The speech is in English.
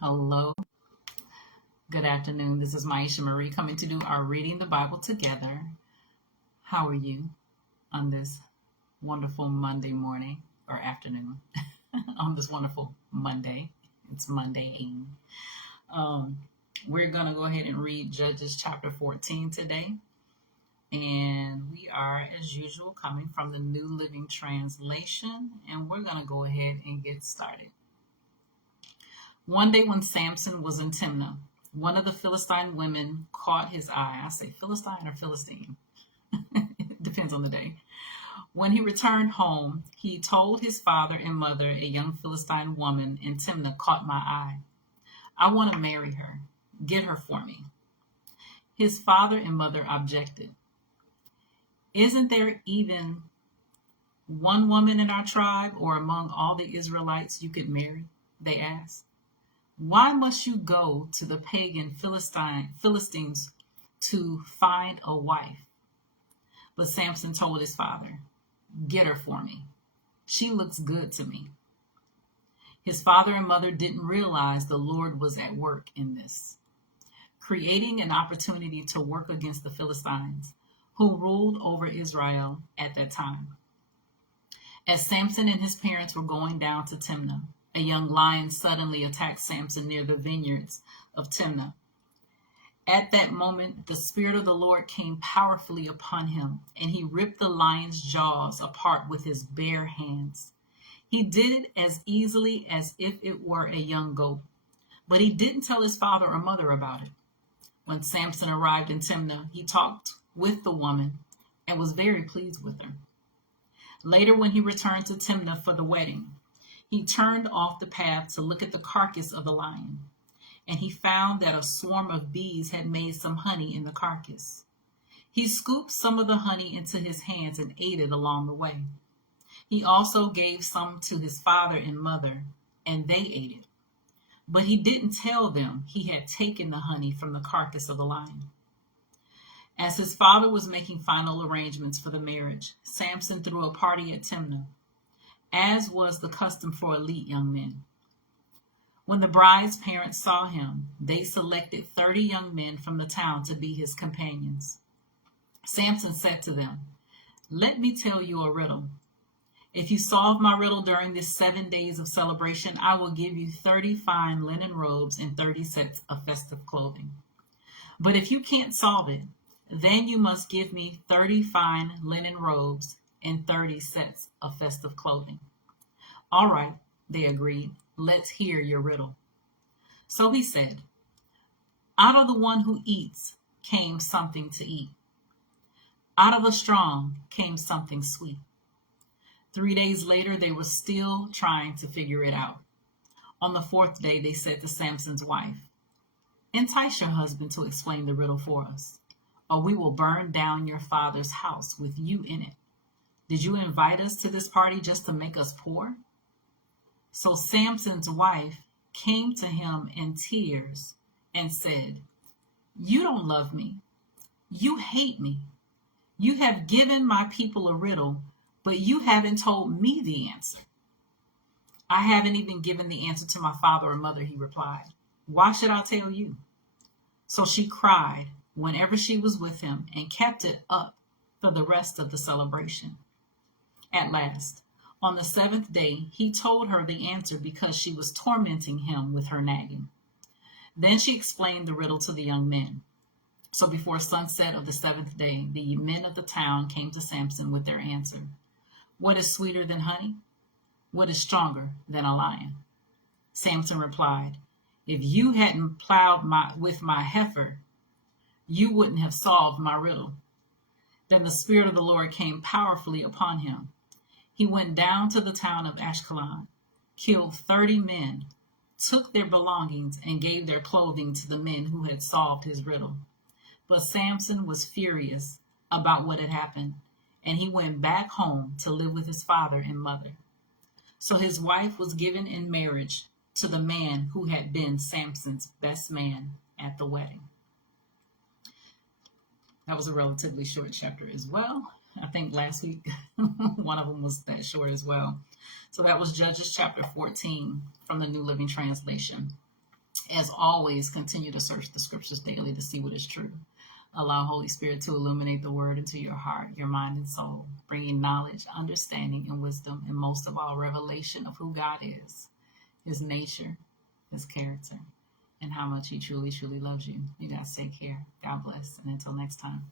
Hello, good afternoon. This is Maisha Marie coming to do our Reading the Bible together. How are you on this wonderful Monday morning or afternoon? On this wonderful Monday. It's Monday evening. We're going to go ahead and read Judges chapter 14 today. And we are, as usual, coming from the New Living Translation. And we're going to go ahead and get started. One day when Samson was in Timnah, one of the Philistine women caught his eye. I say Philistine or Philistine. It depends on the day. When he returned home, he told his father and mother, a young Philistine woman in Timnah caught my eye. I want to marry her. Get her for me. His father and mother objected. Isn't there even one woman in our tribe or among all the Israelites you could marry? They asked. Why must you go to the pagan Philistines to find a wife? But Samson told his father, get her for me. She looks good to me. His father and mother didn't realize the Lord was at work in this, creating an opportunity to work against the Philistines, who ruled over Israel at that time. As Samson and his parents were going down to Timnah, a young lion suddenly attacked Samson near the vineyards of Timnah. At that moment, the Spirit of the Lord came powerfully upon him, and he ripped the lion's jaws apart with his bare hands. He did it as easily as if it were a young goat, but he didn't tell his father or mother about it. When Samson arrived in Timnah, he talked with the woman and was very pleased with her. Later, when he returned to Timnah for the wedding, he turned off the path to look at the carcass of the lion, and he found that a swarm of bees had made some honey in the carcass. He scooped some of the honey into his hands and ate it along the way. He also gave some to his father and mother, and they ate it. But he didn't tell them he had taken the honey from the carcass of the lion. As his father was making final arrangements for the marriage, Samson threw a party at Timnah, as was the custom for elite young men. When the bride's parents saw him, they selected 30 young men from the town to be his companions. Samson said to them, let me tell you a riddle. If you solve my riddle during this 7 days of celebration, I will give you 30 fine linen robes and 30 sets of festive clothing. But if you can't solve it, then you must give me 30 fine linen robes and 30 sets of festive clothing. All right, they agreed. Let's hear your riddle. So he said, out of the one who eats came something to eat. Out of the strong came something sweet. 3 days later, they were still trying to figure it out. On the fourth day, they said to Samson's wife, entice your husband to explain the riddle for us, or we will burn down your father's house with you in it. Did you invite us to this party just to make us poor? So Samson's wife came to him in tears and said, you don't love me. You hate me. You have given my people a riddle, but you haven't told me the answer. I haven't even given the answer to my father or mother, he replied. Why should I tell you? So she cried whenever she was with him and kept it up for the rest of the celebration. At last, on the seventh day, he told her the answer because she was tormenting him with her nagging. Then she explained the riddle to the young men. So before sunset of the seventh day, the men of the town came to Samson with their answer. What is sweeter than honey? What is stronger than a lion? Samson replied, if you hadn't plowed with my heifer, you wouldn't have solved my riddle. Then the Spirit of the Lord came powerfully upon him. He went down to the town of Ashkelon, killed 30 men, took their belongings, and gave their clothing to the men who had solved his riddle. But Samson was furious about what had happened, and he went back home to live with his father and mother. So his wife was given in marriage to the man who had been Samson's best man at the wedding. That was a relatively short chapter as well. I think last week one of them was that short as well. So that was Judges chapter 14 from the New Living Translation. As always, continue to search the scriptures daily to see what is true. Allow Holy Spirit to illuminate the word into your heart, your mind, and soul, bringing knowledge, understanding, and wisdom, and most of all, revelation of who God is, his nature, his character, and how much he truly, truly loves you. You guys take care. God bless. And until next time.